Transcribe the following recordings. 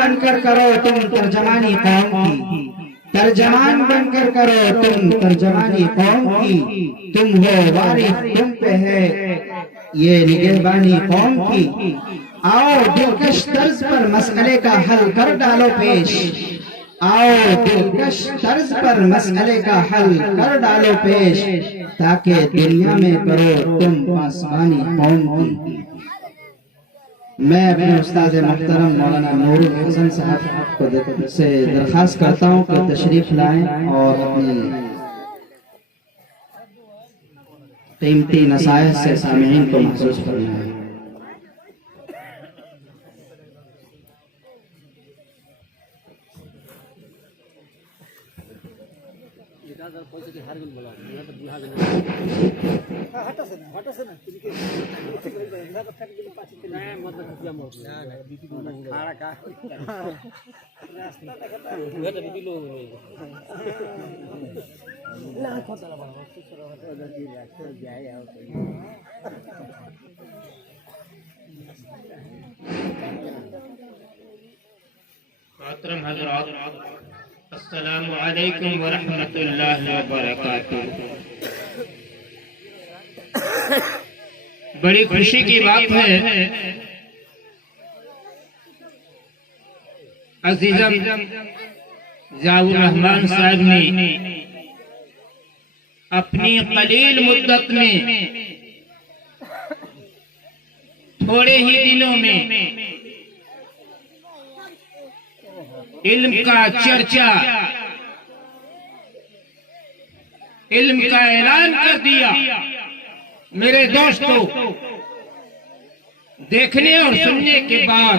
بن کر کرو تم ترجمانی قوم کی، ترجمان بن کر کرو تم ترجمانی قوم کی، تم ہو وارث تم پہ ہے یہ نگہبانی قوم کی۔ آؤ دلکش طرز پر مسئلے کا حل کر ڈالو پیش، آؤ دلکش طرز پر مسئلے کا حل کر ڈالو پیش، تاکہ دنیا میں کرو تم پاسبانی قوم کی۔ میں اپنے استاد محترم مولانا نور الحسن صاحب کو سے درخواست کرتا ہوں کہ تشریف لائیں اور اپنی قیمتی نصائح سے سامعین کو محسوس فرمائیں۔ محترم حضرات، السلام علیکم ورحمۃ اللہ وبرکاتہ۔ بڑی خوشی کی بات ہے عزیزم ضیاء الرحمن صاحب نے اپنی قلیل مدت میں تھوڑے ہی دنوں میں علم کا چرچا، علم کا اعلان کر دیا۔ میرے دوستو، دیکھنے اور سننے کے بعد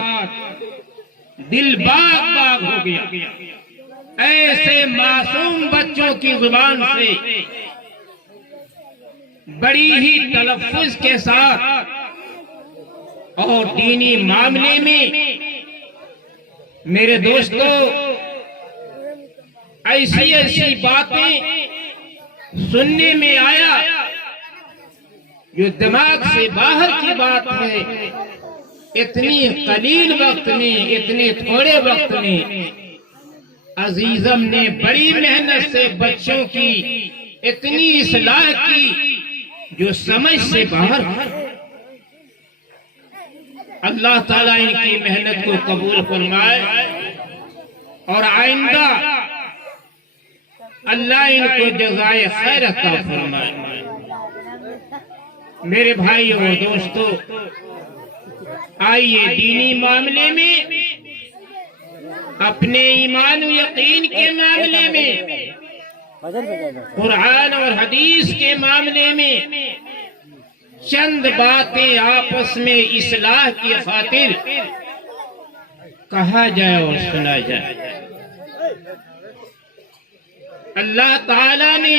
دل باغ باغ ہو گیا۔ ایسے معصوم بچوں کی زبان سے بڑی ہی تلفظ کے ساتھ اور دینی معاملے میں میرے دوستو ایسی ایسی باتیں سننے میں آیا جو دماغ سے باہر کی بات ہے۔ اتنی قلیل وقت میں، اتنے تھوڑے وقت میں عزیزم نے بڑی محنت سے بچوں کی اتنی اصلاح کی جو سمجھ سے باہر ہے۔ اللہ تعالیٰ ان کی محنت کو قبول فرمائے اور آئندہ اللہ ان کو جزائے خیر عطا فرمائے۔ میرے بھائیو اور دوستو، آئیے دینی معاملے میں، اپنے ایمان و یقین کے معاملے میں، قرآن اور حدیث کے معاملے میں چند باتیں آپس میں اصلاح کی خاطر کہا جائے اور سنا جائے۔ اللہ تعالیٰ نے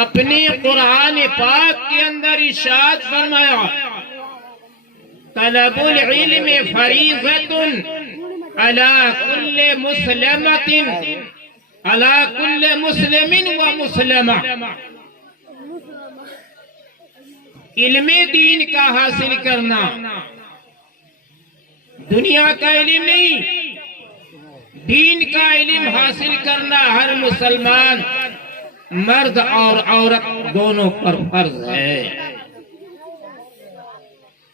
اپنے قرآن پاک کے اندر ارشاد فرمایا، طلب العلم فریضۃ علی کل مسلمۃ علی کل مسلم و مسلمہ۔ علم دین کا حاصل کرنا دنیا کا علم نہیں، دین کا علم حاصل کرنا ہر مسلمان مرد اور عورت دونوں پر فرض ہے۔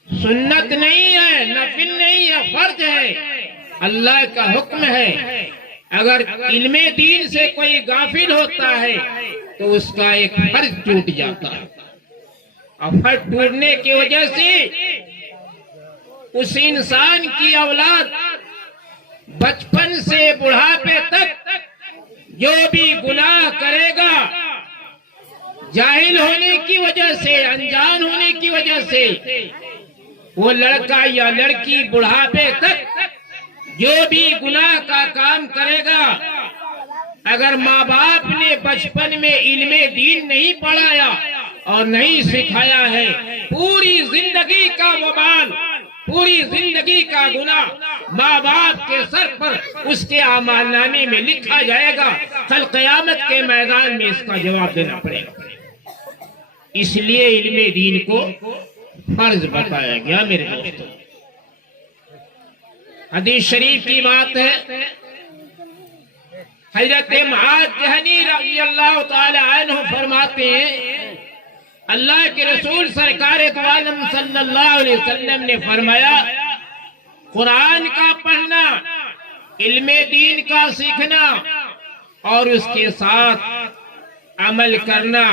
سنت نہیں ہے، نفل نہیں ہے، فرض ہے، اللہ کا حکم ہے۔ اگر علم دین سے کوئی غافل ہوتا ہے تو اس کا ایک فرض ٹوٹ جاتا ہے، اور فرض ٹوٹنے کی وجہ سے اس انسان کی اولاد بچپن سے بڑھاپے تک جو بھی گناہ کرے گا، جاہل ہونے کی وجہ سے، انجان ہونے کی وجہ سے، وہ لڑکا یا لڑکی بڑھاپے تک جو بھی گناہ کا کام کرے گا، اگر ماں باپ نے بچپن میں علم دین نہیں پڑھایا اور نہیں سکھایا ہے، پوری زندگی کا وبال، پوری زندگی کا گناہ ماں باپ کے سر پر اس کے اعمال نامے میں لکھا جائے گا۔ کل قیامت کے میدان میں اس کا جواب دینا پڑے گا۔ اس لیے علم دین کو فرض بتایا گیا۔ میرے دوستو، حدیث شریف کی بات ہے، حضرت معاذ جہنی رضی اللہ تعالی عنہ فرماتے ہیں اللہ کے رسول سرکار دو عالم صلی اللہ علیہ وسلم نے فرمایا قرآن کا پڑھنا، علم دین کا سیکھنا اور اس کے ساتھ عمل کرنا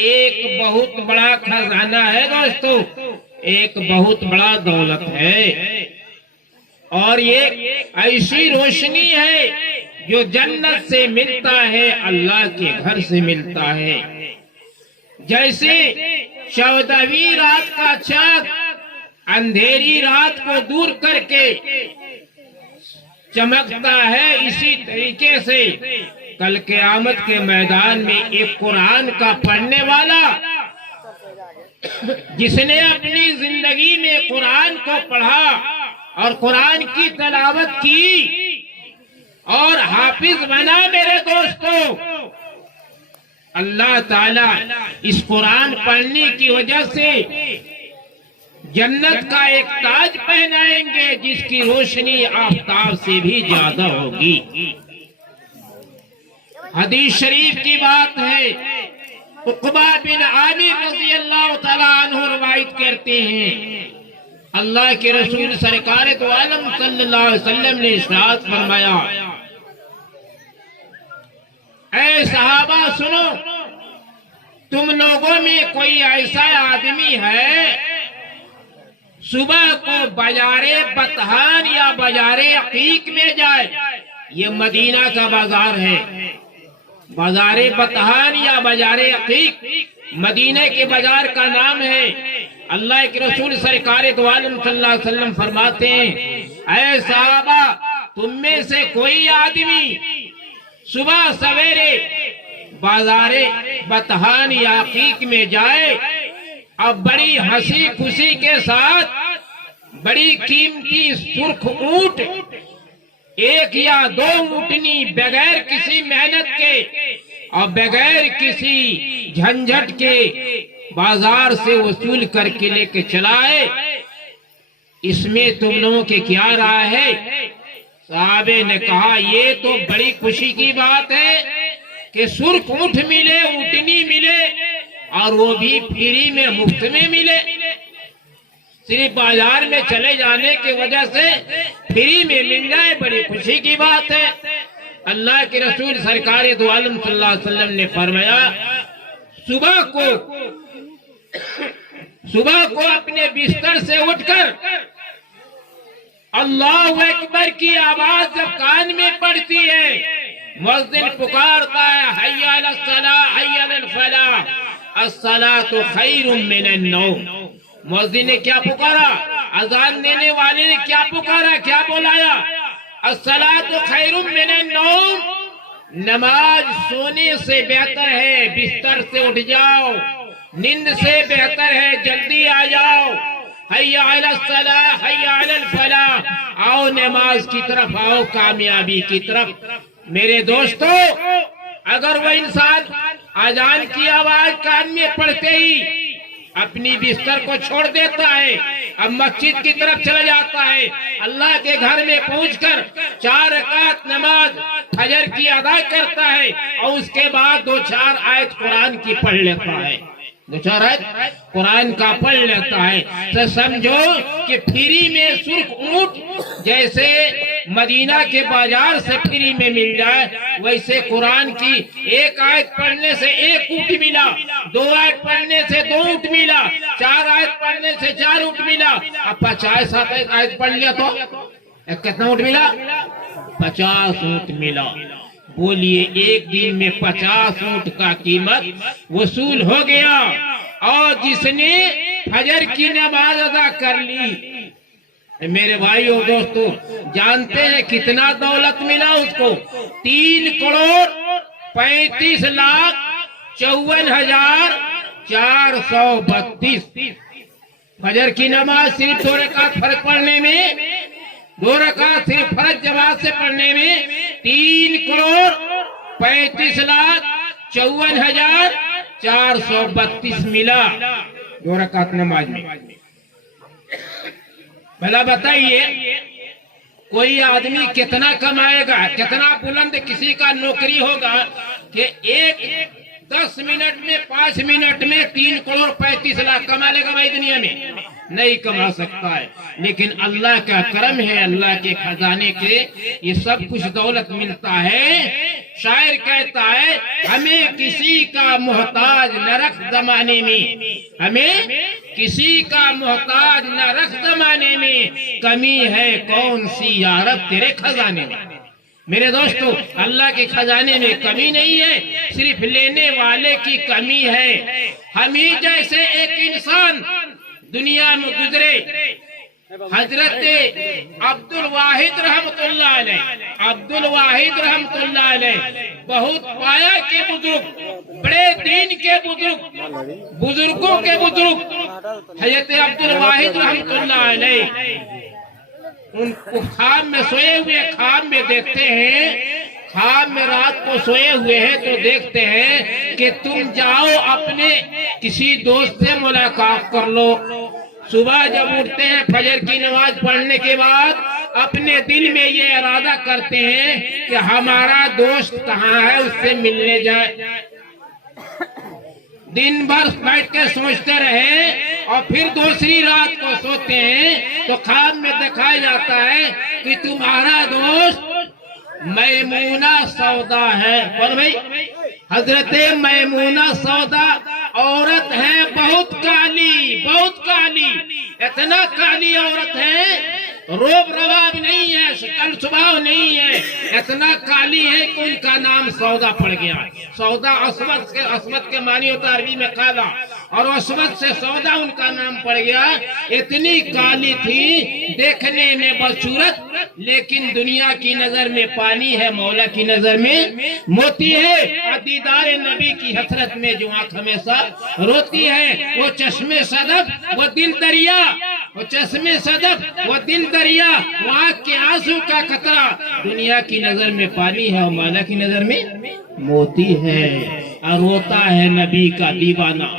ایک بہت بڑا خزانہ ہے دوستو، ایک بہت بڑا دولت ہے، اور یہ ایسی روشنی ہے جو جنت سے ملتا ہے، اللہ کے گھر سے ملتا ہے۔ جیسے 14ویں رات کا چاند اندھیری رات کو دور کر کے چمکتا ہے، اسی طریقے سے کل قیامت کے میدان میں ایک قرآن کا پڑھنے والا جس نے اپنی زندگی میں قرآن کو پڑھا اور قرآن کی تلاوت کی اور حافظ بنا، میرے دوستو، اللہ تعالیٰ اس قرآن پڑھنے کی وجہ سے جنت کا ایک تاج پہنائیں گے جس کی روشنی آفتاب سے بھی زیادہ ہوگی۔ حدیث شریف کی بات ہے، عقبہ بن عامر رضی اللہ تعالیٰ عنہ روایت کرتے ہیں اللہ کے رسول سرکار دو عالم صلی اللہ علیہ وسلم نے ارشاد فرمایا اے صحابہ سنو، تم لوگوں میں کوئی ایسا آدمی ہے صبح کو بازار بطحان یا بازار عقیق میں جائے، یہ مدینہ کا بازار ہے، بازار بطحان یا بازار عقیق مدینہ کے بازار کا نام ہے۔ اللہ کے رسول سرکار دو عالم صلی اللہ علیہ وسلم فرماتے ہیں اے صحابہ، تم میں سے کوئی آدمی صبح سویرے بازار بطحان یا عقیق میں جائے اب بڑی ہنسی خوشی کے ساتھ بڑی قیمتی سرخ اونٹ، ایک یا دو اونٹنی بغیر کسی محنت کے اور بغیر کسی جھنجھٹ کے بازار سے وصول کر کے لے کے چلائے، اس میں تم لوگوں کے کیا رائے ہے؟ صحابے نے کہا یہ تو بڑی خوشی کی بات ہے کہ سرخ اونٹ ملے، اونٹنی ملے، اور وہ بھی فری میں، مفت میں ملے، صرف بازار میں چلے جانے کی وجہ سے فری میں مل جائے، بڑی خوشی کی بات ہے۔ اللہ کے رسول سرکار دو عالم صلی اللہ علیہ وسلم نے فرمایا صبح کو اپنے بستر سے اٹھ کر اللہ اکبر کی آواز جب کان میں پڑتی ہے، مؤذن پکارتا ہے حی علی الصلاۃ حی علی الفلاح الصلاۃ خیر من النوم، مؤذن نے کیا پکارا، اذان دینے والے نے کیا پکارا، کیا بولایا، الصلاۃ خیر من النوم، نماز سونے سے بہتر ہے، بستر سے اٹھ جاؤ، نیند سے بہتر ہے، جلدی آ جاؤ، حی علی الصلاۃ حی علی الفلاح، آؤ نماز کی طرف، آؤ کامیابی کی طرف۔ میرے دوستو، اگر وہ انسان اذان کی آواز کان میں پڑتے ہی اپنی بستر کو چھوڑ دیتا ہے، اب مسجد کی طرف چلا جاتا ہے، اللہ کے گھر میں پہنچ کر 4 رکعت نماز فجر کی ادا کرتا ہے اور اس کے بعد 2-4 آیت قرآن کی پڑھ لیتا ہے، 2-4 آیت قرآن کا پڑھ لیتا ہے، تو سمجھو کہ فری میں سرخ اونٹ جیسے مدینہ کے بازار سے فری میں مل جائے، ویسے قرآن کی 1 آیت پڑھنے سے 1 اونٹ ملا، 2 آیت پڑھنے سے 2 اونٹ ملا، 4 آیت پڑھنے سے 4 اونٹ ملا، اب 50 آیت پڑھ لیا تو کتنا اونٹ ملا؟ 50 اونٹ ملا۔ بولیے ایک دن میں 50 اونٹ کا قیمت وصول ہو گیا، اور جس نے فجر کی نماز ادا کر لی، میرے بھائیو دوستو، جانتے ہیں کتنا دولت ملا اس کو؟ 3 کروڑ 35 لاکھ 54 ہزار 432۔ فجر کی نماز صرف 2 رکعت فرض پڑھنے میں، 2 رکعت صرف فرض جماعت سے پڑھنے میں 3 کروڑ 35 لاکھ 54 ہزار 432 ملا، 2 رکعت نماز میں۔ بھلا بتائیے کوئی آدمی کتنا کمائے گا, کتنا بلند کسی کا نوکری ہوگا کہ ایک 10 منٹ میں 5 منٹ میں 3 کروڑ 35 لاکھ کما لے گا بھائی دنیا میں؟ نہیں کما سکتا ہے. لیکن اللہ کا کرم ہے, اللہ کے خزانے کے یہ سب کچھ دولت ملتا ہے. شاعر کہتا ہے ہمیں کسی کا محتاج نہ رکھ زمانے میں, ہمیں کسی کا محتاج نہ رکھ زمانے میں, کمی ہے کون سی یارب تیرے خزانے میں. میرے دوستو, اللہ کے خزانے میں کمی نہیں ہے, صرف لینے والے کی کمی ہے. ہم ہی جیسے ایک انسان دنیا میں گزرے, حضرت عبد الواحد رحمت اللہ علیہ, عبد الواحد رحمت اللہ علیہ بہت پایا کے بزرگ, بڑے دین کے بزرگ, بزرگوں کے بزرگ حضرت عبد الواحد رحمت اللہ علیہ, ان کو خواب میں سوئے ہوئے, خواب میں دیکھتے ہیں, خواب میں رات کو سوئے ہوئے ہیں تو دیکھتے ہیں کہ تم جاؤ اپنے کسی دوست سے ملاقات کر لو. صبح جب اٹھتے ہیں فجر کی نماز پڑھنے کے بعد اپنے دل میں یہ ارادہ کرتے ہیں کہ ہمارا دوست کہاں ہے, اس سے ملنے جائے. دن بھر بیٹھ کے سوچتے رہے اور پھر دوسری رات کو سوتے ہیں تو خواب میں دکھایا جاتا ہے کہ تمہارا دوست میمونہ سودا ہے. اور بھائی حضرت میمونہ سودا عورت ہے بہت کالی, بہت کالی, اتنا کالی عورت ہے, روب رواب نہیں ہے, شکل سبھاؤ نہیں ہے, اتنا کالی ہے کہ ان کا نام سودا پڑ گیا. سودا عصمت کے معنی ہوتا عربی میں کالا, اور عصمت سے سودا ان کا نام پڑ گیا. اتنی کالی تھی, دیکھنے میں بدصورت, لیکن دنیا کی نظر میں پانی ہے, مولا کی نظر میں موتی ہے. دیدار نبی کی حسرت میں جو آنکھ ہمیشہ روتی ہے, وہ چشمے صدف وہ دل دریا, وہ چشمے صدف وہ دل دریا, وہ آنکھ کے آنسو کا قطرہ دنیا کی نظر میں پانی ہے اور مولا کی نظر میں موتی ہے. اور روتا ہے نبی کا دیوانہ,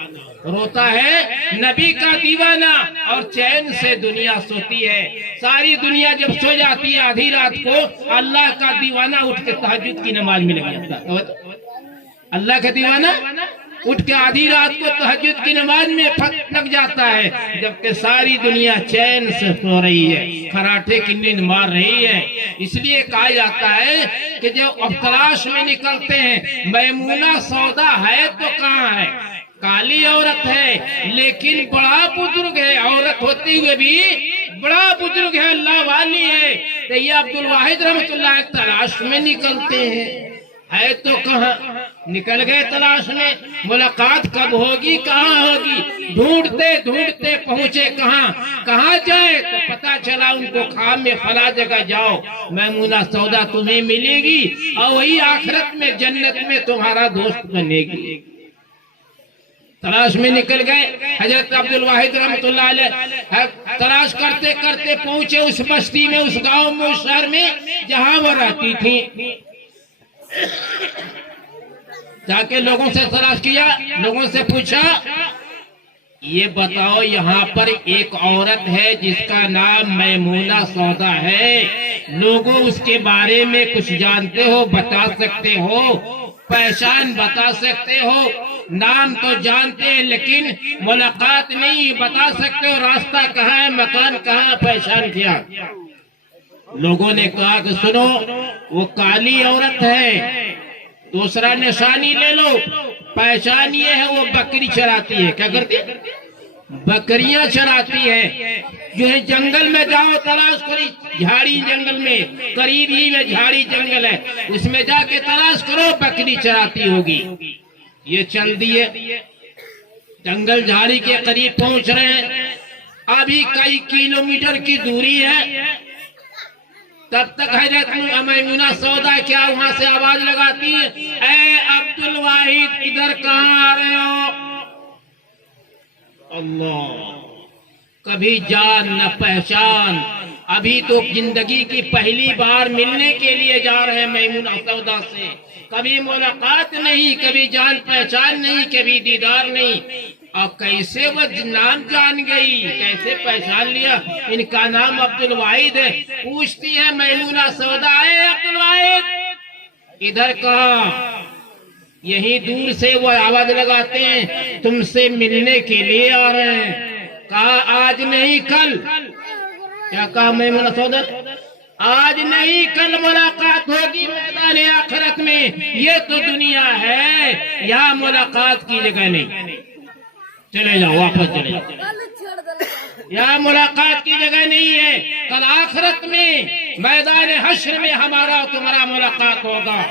روتا ہے نبی کا دیوانہ, اور چین سے دنیا سوتی ہے. ساری دنیا جب سو جاتی ہے آدھی رات کو, اللہ کا دیوانہ اٹھ کے تہجد کی نماز میں لگ جاتا ہے. اللہ کا دیوانہ اٹھ کے آدھی رات کو تہجد کی نماز میں لگ جاتا ہے, جبکہ ساری دنیا چین سے سو رہی ہے, خراٹے کی نیند مار رہی ہے. اس لیے کہا جاتا ہے کہ جب اب تلاش میں نکلتے ہیں, میمونہ سودا ہے تو کہاں ہے؟ کالی عورت ہے لیکن بڑا بزرگ ہے, عورت ہوتی ہوئے بھی بڑا بزرگ ہے, اللہ والی ہے. تو یہ عبد الواحد رحمت اللہ تلاش میں نکلتے ہیں, ہے تو کہاں؟ نکل گئے تلاش میں. ملاقات کب ہوگی, کہاں ہوگی؟ ڈھونڈتے ڈھونڈتے پہنچے کہاں, کہاں جائے تو پتا چلا ان کو خواب میں فلاں جگہ جاؤ, میمونہ سودا تمہیں ملے گی اور وہی آخرت میں جنت میں تمہارا دوست بنے گی. تلاش میں نکل گئے حضرت عبد الواحد رحمت اللہ علیہ, تلاش کرتے کرتے پہنچے اس بستی میں, اس گاؤں میں, اس شہر میں جہاں وہ رہتی تھی. جا کے لوگوں سے تلاش کیا, لوگوں سے پوچھا یہ بتاؤ یہاں پر ایک عورت ہے جس کا نام میمونہ سودا ہے, لوگوں اس کے بارے میں کچھ جانتے ہو, بتا سکتے ہو, پہچان بتا سکتے ہو, نام تو جانتے ہیں لیکن ملاقات نہیں بتا سکتے ہو, راستہ کہاں ہے, مکان کہاں, پہچان کیا؟ لوگوں نے کہا کہ سنو وہ کالی عورت ہے, دوسرا نشانی لے لو, پہچان یہ ہے وہ بکری چراتی ہے. کیا کرتی ہے؟ بکریاں چراتی ہے. جو ہے جنگل میں جاؤ تلاش کری, جھاڑی جنگل میں, قریب ہی میں جھاڑی جنگل ہے, اس میں جا کے تلاش کرو, بکری چراتی ہوگی. یہ چل دیے, جنگل جھاڑی کے قریب پہنچ رہے ہیں, ابھی کئی کلومیٹر کی دوری ہے. تب تک حضرت میمونہ سودا کیا وہاں سے آواز لگاتی ہے, اے عبد الواحد ادھر کہاں آ رہے ہو؟ اللہ, کبھی جان نہ پہچان, ابھی تو زندگی کی پہلی بار ملنے کے لیے جا رہے ہیں میمونہ سودا سے, کبھی ملاقات نہیں, کبھی جان پہچان نہیں, کبھی دیدار نہیں. اور کیسے وہ نام جان گئی، کیسے پہچان لیا ان کا نام عبد الواحد ہے؟ پوچھتی ہے میمونہ سودا ہے عبد الواحد ادھر کہاں؟ یہی دور سے وہ آواز لگاتے ہیں تم سے ملنے کے لیے آ رہے ہیں۔ کہا آج نہیں کل۔ کیا کہا میمونہ سودا؟ آج نہیں کل ملاقات ہوگی میدان آخرت میں۔ یہ تو دنیا ہے، یہاں ملاقات کی جگہ نہیں، چلے جاؤ واپس چلے جاؤ، یہاں ملاقات کی جگہ نہیں ہے، کل آخرت میں میدان حشر میں ہمارا تمہارا ملاقات ہوگا۔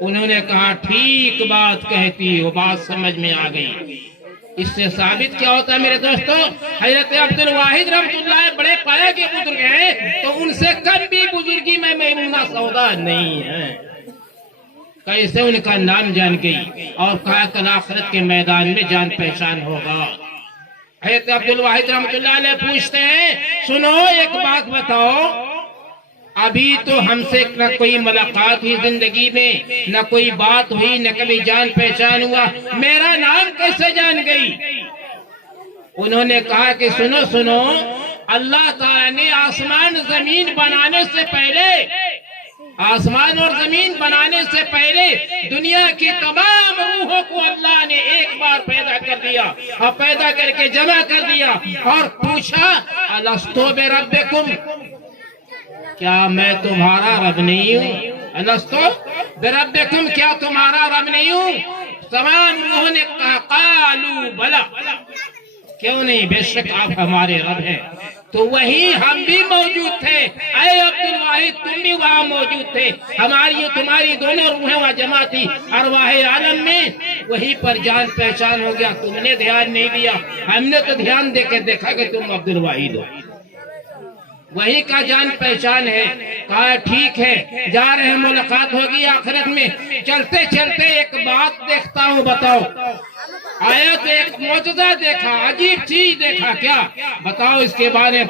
انہوں نے کہا ٹھیک بات کہتی، وہ بات سمجھ میں آ گئی۔ اس سے ثابت کیا ہوتا ہے میرے دوستو؟ حضرت عبد الواحد رحمۃ اللہ بڑے پایہ کے بزرگ ہیں، تو ان سے کم بھی بزرگی میں میمونہ سودا نہیں ہے۔ کیسے ان کا نام جان گئی اور کہا کل آخرت کے میدان میں جان پہچان ہوگا۔ حضرت عبد الواحد رحمۃ اللہ علیہ پوچھتے ہیں سنو ایک بات بتاؤ، ابھی تو ہم سے نہ کوئی ملاقات ہوئی زندگی میں، نہ کوئی بات ہوئی، نہ کبھی جان پہچان ہوا، میرا نام کیسے جان گئی؟ انہوں نے کہا کہ سنو سنو، اللہ تعالیٰ نے آسمان زمین بنانے سے پہلے، آسمان اور زمین بنانے سے پہلے دنیا کی تمام روحوں کو اللہ نے ایک بار پیدا کر دیا اور پیدا کر کے جمع کر دیا اور پوچھا الستو بربکم، کیا میں تمہارا رب نہیں ہوں؟ الستو بربکم، کیا تمہارا رب نہیں ہوں؟ تمام روحوں نے کہا قالوا بلا، کیوں نہیں، بے شک آپ ہمارے رب ہیں۔ تو وہی ہم بھی موجود تھے، اے عبد الواحد تم بھی وہاں موجود تھے، ہماری تمہاری دونوں روحیں وہاں جمع تھی ارواح عالم میں، وہی پر جان پہچان ہو گیا۔ تم نے دھیان نہیں دیا، ہم نے تو دھیان دے کے دیکھا کہ تم عبد الواحد ہو، وہی کا جان پہچان ہے۔ کہا ٹھیک ہے جا رہے ہیں، ملاقات ہوگی آخرت میں، چلتے چلتے ایک بات دیکھتا ہوں، بتاؤ۔ آیا تو ایک معجزہ دیکھا، عجیب چیز دیکھا، کیا بتاؤ اس کے بارے میں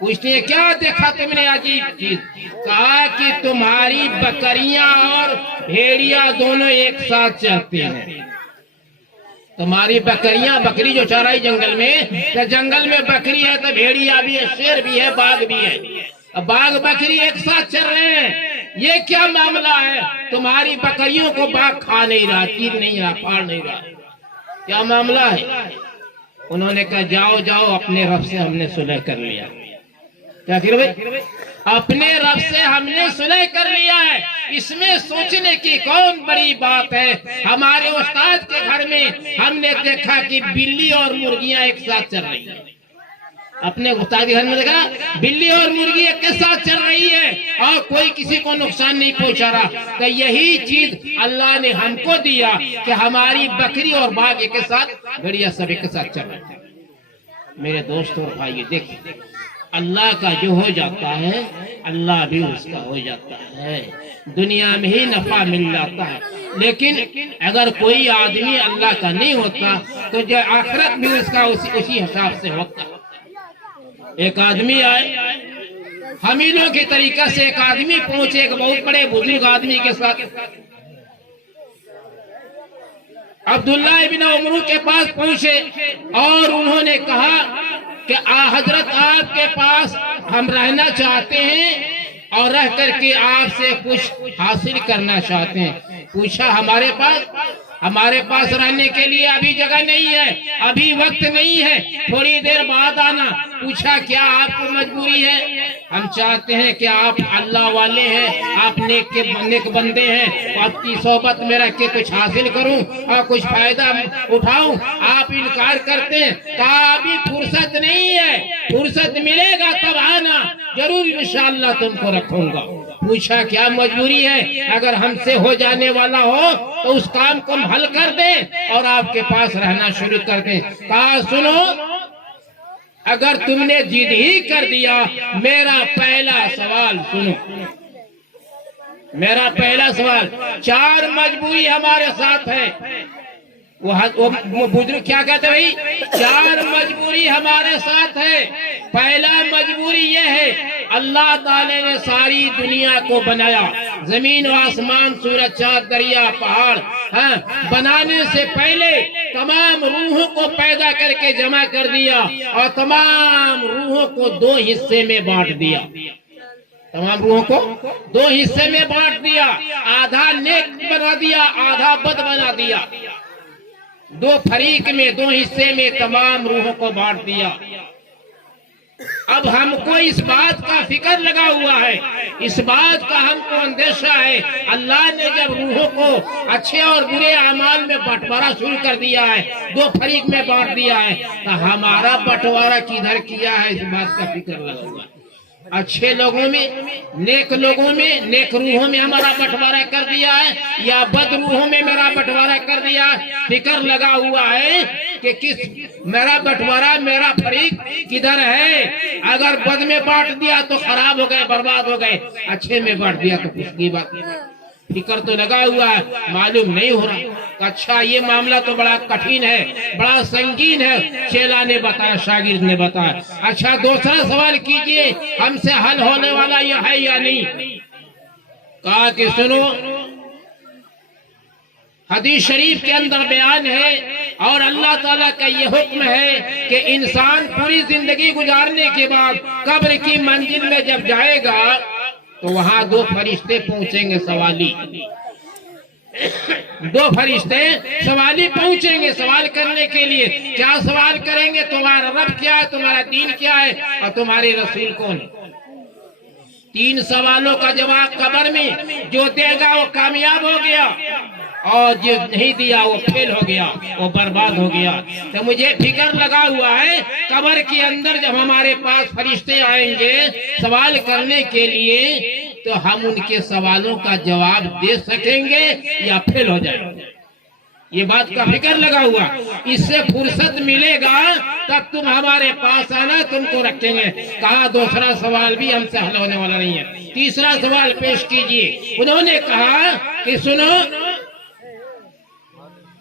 پوچھتے ہیں کیا دیکھا تم نے عجیب چیز؟ کہا کہ تمہاری بکریاں اور بھیڑیاں دونوں ایک ساتھ چلتے ہیں۔ تمہاری بکریاں، بکری جو چرائی جنگل میں، تو جنگل میں بکری ہے تو بھیڑیا بھی ہے، شیر بھی ہے، باغ بھی ہے، باغ بکری ایک ساتھ چل رہے ہیں، یہ کیا معاملہ ہے؟ تمہاری بکریوں کو باغ کھا نہیں رہا، چیر نہیں رہا، پھاڑ نہیں رہا، کیا معاملہ ہے؟ انہوں نے کہا جاؤ جاؤ، اپنے رب سے ہم نے صلح کر لیا۔ کیا کر بھائی؟ اپنے رب سے ہم نے صلح کر لیا ہے، اس میں سوچنے کی کون بڑی بات ہے؟ ہمارے استاد کے گھر میں ہم نے دیکھا کہ بلی اور مرغیاں ایک ساتھ چل رہی ہیں، اپنے استاد کے گھر میں دیکھا بلی اور مرغی ایک ساتھ چل رہی ہے اور کوئی کسی کو نقصان نہیں پہنچا رہا۔ تو یہی چیز اللہ نے ہم کو دیا کہ ہماری بکری اور باغ ایک ساتھ، بڑھیا سب ایک ساتھ چل رہے ہیں۔ میرے دوست اور بھائی دیکھیں، اللہ کا جو ہو جاتا ہے اللہ بھی اس کا ہو جاتا ہے، دنیا میں ہی نفع مل جاتا ہے، لیکن اگر کوئی آدمی اللہ کا نہیں ہوتا تو جو آخرت بھی اس کا اسی حساب سے ہوتا ہے۔ ایک آدمی آئے، حمیلوں کے طریقہ سے ایک آدمی پہنچے ایک بہت بڑے بزرگ آدمی کے ساتھ، عبداللہ ابن عمرو کے پاس پہنچے اور انہوں نے کہا کہ حضرت آپ کے پاس ہم رہنا چاہتے ہیں اور رہ کر کے آپ سے کچھ حاصل کرنا چاہتے ہیں۔ پوچھا ہمارے پاس رہنے کے لیے ابھی جگہ نہیں ہے، ابھی وقت نہیں ہے، تھوڑی دیر بعد آنا۔ پوچھا کیا آپ کو مجبوری ہے؟ ہم چاہتے ہیں کہ آپ اللہ والے ہیں، آپ نیک بندے ہیں، آپ کی صحبت میں رہ کے کچھ حاصل کروں اور کچھ فائدہ اٹھاؤں، آپ انکار کرتے ہیں۔ کہا ابھی فرصت نہیں ہے، فرصت ملے گا تب آنا، ضرور انشاءاللہ تم کو رکھوں گا۔ پوچھا کیا مجبوری ہے؟ اگر ہم سے ہو جانے والا ہو تو اس کام کو ہم حل کر دیں اور آپ کے پاس رہنا شروع کر دیں۔ کہا سنو، اگر تم نے ضد ہی کر دیا، میرا پہلا سوال سنو، میرا پہلا سوال، 4 مجبوری ہمارے ساتھ ہے۔ وہ بزرگ کیا کہتے ہیں بھائی؟ 4 مجبوری ہمارے ساتھ ہے۔ پہلا مجبوری یہ ہے، اللہ تعالی نے ساری دنیا کو بنایا، زمین و آسمان، سورج چاند دریا پہاڑ، بنانے سے پہلے تمام روحوں کو پیدا کر کے جمع کر دیا اور تمام روحوں کو دو حصے میں بانٹ دیا. تمام روحوں کو دو حصے میں بانٹ دیا. آدھا نیک بنا دیا, آدھا بد بنا دیا. دو فریق میں, دو حصے میں تمام روحوں کو بانٹ دیا. اب ہم کو اس بات کا فکر لگا ہوا ہے, اس بات کا ہم کو اندیشہ ہے. اللہ نے جب روحوں کو اچھے اور برے اعمال میں بٹوارا شروع کر دیا ہے, دو فریق میں بانٹ دیا ہے, تو ہمارا بٹوارا کدھر کیا ہے, اس بات کا فکر لگا ہوا ہے. اچھے لوگوں میں, نیک لوگوں میں, نیک روحوں میں ہمارا بٹوارا کر دیا ہے یا بد روحوں میں میرا بٹوارا کر دیا. فکر لگا ہوا ہے کہ کس میرا بٹوارا, میرا فریق کدھر ہے. اگر بد میں بانٹ دیا تو خراب ہو گئے, برباد ہو گئے. اچھے میں بانٹ دیا تو خوش کی بات. فکر تو لگا ہوا ہے, معلوم نہیں ہو رہا. اچھا یہ معاملہ تو بڑا کٹھن ہے, بڑا سنگین ہے. چیلا نے بتایا, شاگرد نے بتایا. اچھا دوسرا سوال کیجئے, ہم سے حل ہونے والا یہ ہے یا نہیں. کہا کہ سنو, حدیث شریف کے اندر بیان ہے اور اللہ تعالیٰ کا یہ حکم ہے کہ انسان پوری زندگی گزارنے کے بعد قبر کی منزل میں جب جائے گا تو وہاں دو فرشتے پہنچیں گے سوالی. دو فرشتے سوالی پہنچیں گے سوال کرنے کے لیے. کیا سوال کریں گے؟ تمہارا رب کیا ہے, تمہارا دین کیا ہے, اور تمہارے رسول کون ہے. 3 سوالوں کا جواب قبر میں جو دے گا وہ کامیاب ہو گیا, اور جو نہیں دیا وہ فیل ہو گیا, وہ برباد ہو گیا. تو مجھے فکر لگا ہوا ہے قبر کے اندر جب ہمارے پاس فرشتے آئیں گے سوال کرنے کے لیے تو ہم ان کے سوالوں کا جواب دے سکیں گے یا فیل ہو جائیں گے. یہ بات کا فکر لگا ہوا. اس سے فرصت ملے گا تب تم ہمارے پاس آنا, تم کو رکھیں گے. کہا دوسرا سوال بھی ہم سے حل ہونے والا نہیں ہے. تیسرا سوال پیش کیجئے. انہوں نے کہا کہ سنو,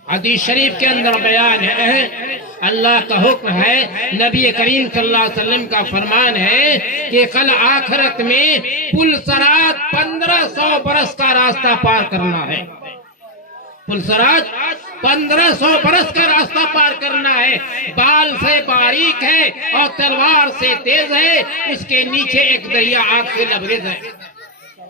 حدیث شریف کے اندر بیان ہے, اللہ کا حکم ہے, نبی کریم صلی اللہ علیہ وسلم کا فرمان ہے کہ کل آخرت میں پل صراط 1500 برس کا راستہ پار کرنا ہے. پل صراط 1500 برس کا راستہ پار کرنا ہے. بال سے باریک ہے اور تلوار سے تیز ہے. اس کے نیچے ایک دریا آگ سے لبریز ہے.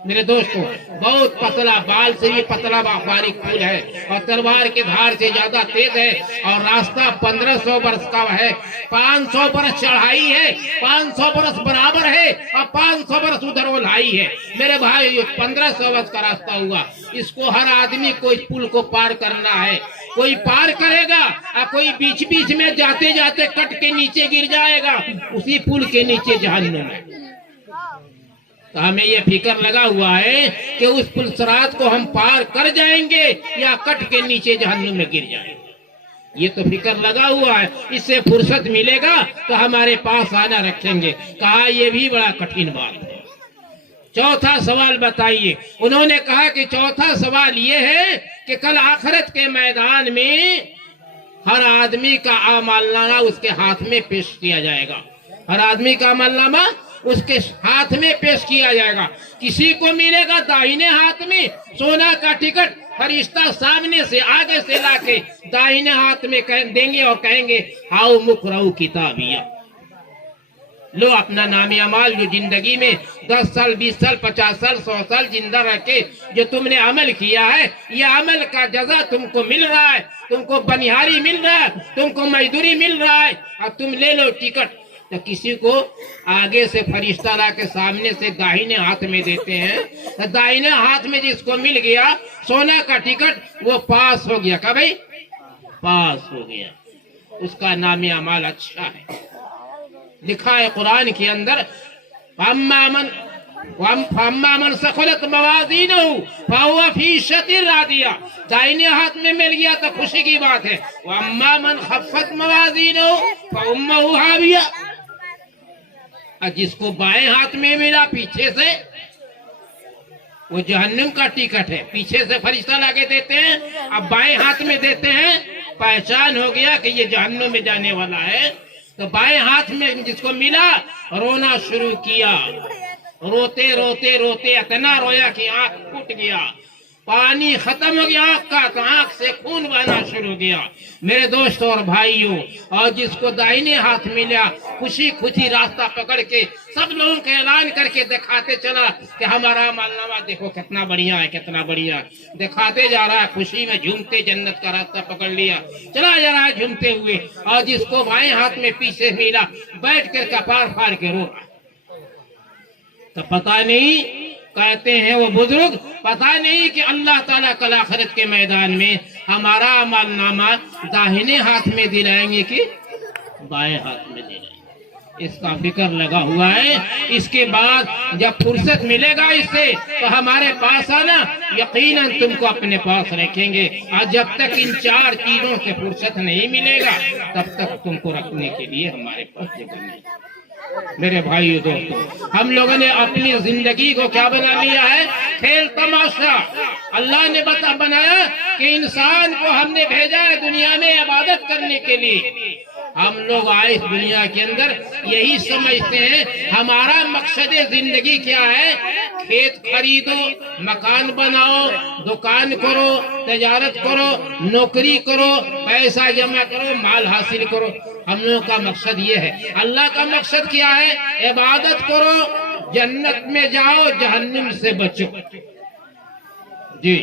میرے دوستوں, بہت پتلا, بال سے بھی پتلا باریک پل ہے اور تلوار کے دھار سے زیادہ تیز ہے, اور راستہ 1500 برس کا ہے. 500 برس چڑھائی ہے, 500 برس برابر ہے, اور 500 برس ادھر اولائی ہے. میرے بھائی 1500 برس کا راستہ ہوا. اس کو ہر آدمی کو اس پل کو پار کرنا ہے. کوئی پار کرے گا اور کوئی بیچ بیچ میں جاتے جاتے کٹ کے نیچے گر جائے گا, اسی پل کے نیچے جہنم ہے. تو ہمیں یہ فکر لگا ہوا ہے کہ اس پل صراط کو ہم پار کر جائیں گے یا کٹ کے نیچے جہنم میں گر جائیں گے. یہ تو فکر لگا ہوا ہے. اس سے فرصت ملے گا تو ہمارے پاس آنا رکھیں گے. کہا یہ بھی بڑا کٹھن بات ہے. چوتھا سوال بتائیے. انہوں نے کہا کہ چوتھا سوال یہ ہے کہ کل آخرت کے میدان میں ہر آدمی کا اعمال نامہ اس کے ہاتھ میں پیش کیا جائے گا. ہر آدمی کا اعمال نامہ اس کے ہاتھ میں پیش کیا جائے گا. کسی کو ملے گا داہنے ہاتھ میں سونا کا ٹکٹ, فرشتہ سامنے سے آگے سے لا کے داہنے ہاتھ میں دیں گے اور کہیں گے آؤ مقرؤ کتابیہ, لو اپنا نام اعمال جو زندگی میں 10 سال 20 سال 50 سال 100 سال زندہ رہ کے جو تم نے عمل کیا ہے, یہ عمل کا جزا تم کو مل رہا ہے. تم کو بنیاری مل رہا ہے, تم کو مزدوری مل رہا ہے, اور تم لے لو ٹکٹ. تو کسی کو آگے سے فرشتہ لا کے سامنے سے داہنے ہاتھ میں دیتے ہیں. داہنے ہاتھ میں جس کو مل گیا سونا کا ٹکٹ وہ پاس ہو گیا. کیا بھائی, پاس ہو گیا, اس کا نام اعمال اچھا ہے. لکھا ہے قرآن کے اندر فَأَمَّا مَنْ ثَقُلَتْ مَوَازِينُهُ فَهُوَ فِي عِيشَةٍ رَاضِيَةٍ. دائنے ہاتھ میں مل گیا تو خوشی کی بات ہے. وَأَمَّا مَنْ خَفَّتْ مَوَازِينُهُ فَأُمُّهُ هَاوِيَةٌ. اور جس کو بائیں ہاتھ میں ملا پیچھے سے وہ جہنم کا ٹکٹ ہے. پیچھے سے فرشتہ لا کے دیتے ہیں, اب بائیں ہاتھ میں دیتے ہیں, پہچان ہو گیا کہ یہ جہنم میں جانے والا ہے. تو بائیں ہاتھ میں جس کو ملا رونا شروع کیا, روتے روتے روتے اتنا رویا کہ آنکھ پھٹ گیا. پانی ختم ہو گیا آنکھ کا تو آنکھ سے خون بہنا شروع ہو گیا میرے دوستوں اور بھائیوں. اور جس کو دائنے ہاتھ ملا خوشی خوشی راستہ پکڑ کے سب لوگوں کا اعلان کر کے دکھاتے چلا کہ ہمارا مالنامہ دیکھو کتنا بڑھیا ہے کتنا بڑھیا دکھاتے جا رہا ہے. خوشی میں جھومتے جنت کا راستہ پکڑ لیا چلا جا رہا ہے جھومتے ہوئے. اور جس کو بائیں ہاتھ میں پیچھے ملا بیٹھ کر کپار پھاڑ کے رو رہا. تو پتہ نہیں کہتے ہیں وہ بزرگ پتہ نہیں کہ اللہ تعالیٰ کل آخرت کے میدان میں ہمارا عمل نامہ داہنے ہاتھ میں دلائیں گے کہ بائیں ہاتھ میں دلائیں گے. اس کا فکر لگا ہوا ہے. اس کے بعد جب فرصت ملے گا اس سے تو ہمارے پاس آنا یقیناً تم کو اپنے پاس رکھیں گے. اور جب تک ان 4 چیزوں سے فرصت نہیں ملے گا تب تک تم کو رکھنے کے لیے ہمارے پاس جگہ نہیں. میرے بھائیو دوستو ہم لوگوں نے اپنی زندگی کو کیا بنا لیا ہے کھیل تماشا. اللہ نے بنایا کہ انسان کو ہم نے بھیجا ہے دنیا میں عبادت کرنے کے لیے. ہم لوگ آئے اس دنیا کے اندر یہی سمجھتے ہیں ہمارا مقصد زندگی کیا ہے کھیت خریدو مکان بناؤ دکان کرو تجارت کرو نوکری کرو پیسہ جمع کرو مال حاصل کرو. ہم لوگوں کا مقصد یہ ہے. اللہ کا مقصد کیا ہے عبادت کرو جنت میں جاؤ جہنم سے بچو. جی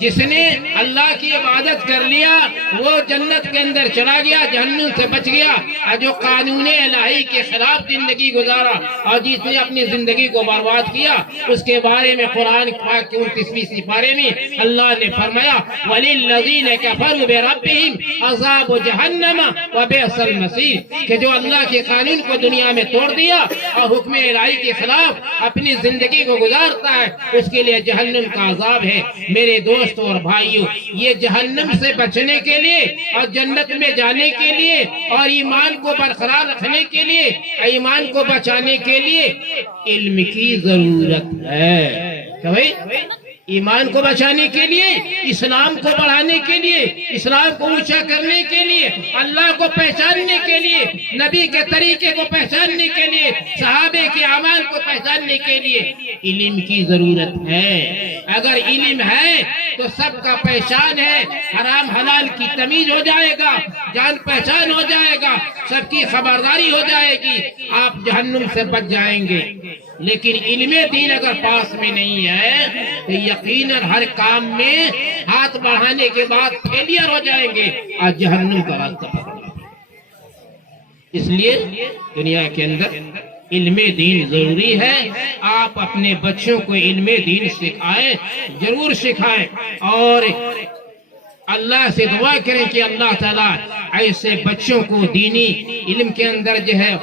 جس نے اللہ کی عبادت کر لیا وہ جنت کے اندر چلا گیا جہنم سے بچ گیا. اور جو قانون الہی کے خلاف زندگی گزارا اور جس نے اپنی زندگی کو برباد کیا اس کے بارے میں قرآن پاک کے 29ویں سپارے میں اللہ نے فرمایا وَلِلَّذِينَ كَفَرُوا بِرَبِّهِمْ عَذَابُ جَهَنَّمَ وَبِئْسَ الْمَصِيرُ کہ جو اللہ کے قانون کو دنیا میں توڑ دیا اور حکم الہی کے خلاف اپنی زندگی کو گزارتا ہے اس کے لیے جہنم کا عذاب ہے. میرے دوست اور بھائیوں یہ جہنم سے بچنے کے لیے اور جنت میں جانے کے لیے اور ایمان کو برقرار رکھنے کے لیے ایمان کو بچانے کے لیے علم کی ضرورت ہے. کہ بھئی ایمان کو بچانے کے لیے اسلام کو بڑھانے کے لیے اسلام کو اونچا کرنے کے لیے اللہ کو پہچاننے کے لیے نبی کے طریقے کو پہچاننے کے لیے صحابے کے اعمال کو پہچاننے کے لیے علم کی ضرورت ہے. اگر علم ہے تو سب کا پہچان ہے حرام حلال کی تمیز ہو جائے گا جان پہچان ہو جائے گا سب کی خبرداری ہو جائے گی آپ جہنم سے بچ جائیں گے. لیکن علم دین اگر پاس میں نہیں ہے تو یقیناً ہر کام میں ہاتھ بڑھانے کے بعد فیلئر ہو جائیں گے اور جہنم کا راستہ پکڑنا. اس لیے دنیا کے اندر علم دین ضروری ہے. آپ اپنے بچوں کو علم دین سکھائیں ضرور سکھائیں اور اللہ سے دعا کریں کہ اللہ تعالیٰ ایسے بچوں کو دینی علم کے اندر جو ہے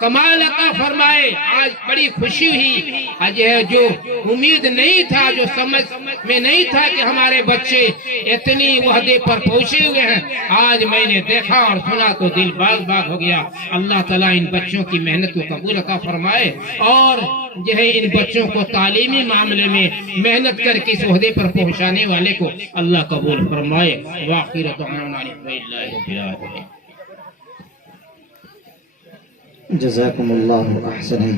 کمال عطا فرمائے. آج بڑی خوشی ہوئی جو امید نہیں تھا جو سمجھ میں نہیں تھا کہ ہمارے بچے اتنی وحدے پر پہنچے ہوئے ہیں آج میں نے دیکھا اور سنا تو دل باغ باغ ہو گیا. اللہ تعالیٰ ان بچوں کی محنت کو قبول عطا فرمائے اور جو ہے ان بچوں کو تعلیمی معاملے میں محنت کر کے اس عہدے پر پہنچانے والے کو اللہ قبول فرمائے. وآخر دعوانا الحمدللہ رب العالمین. جزاکم اللہ احسن.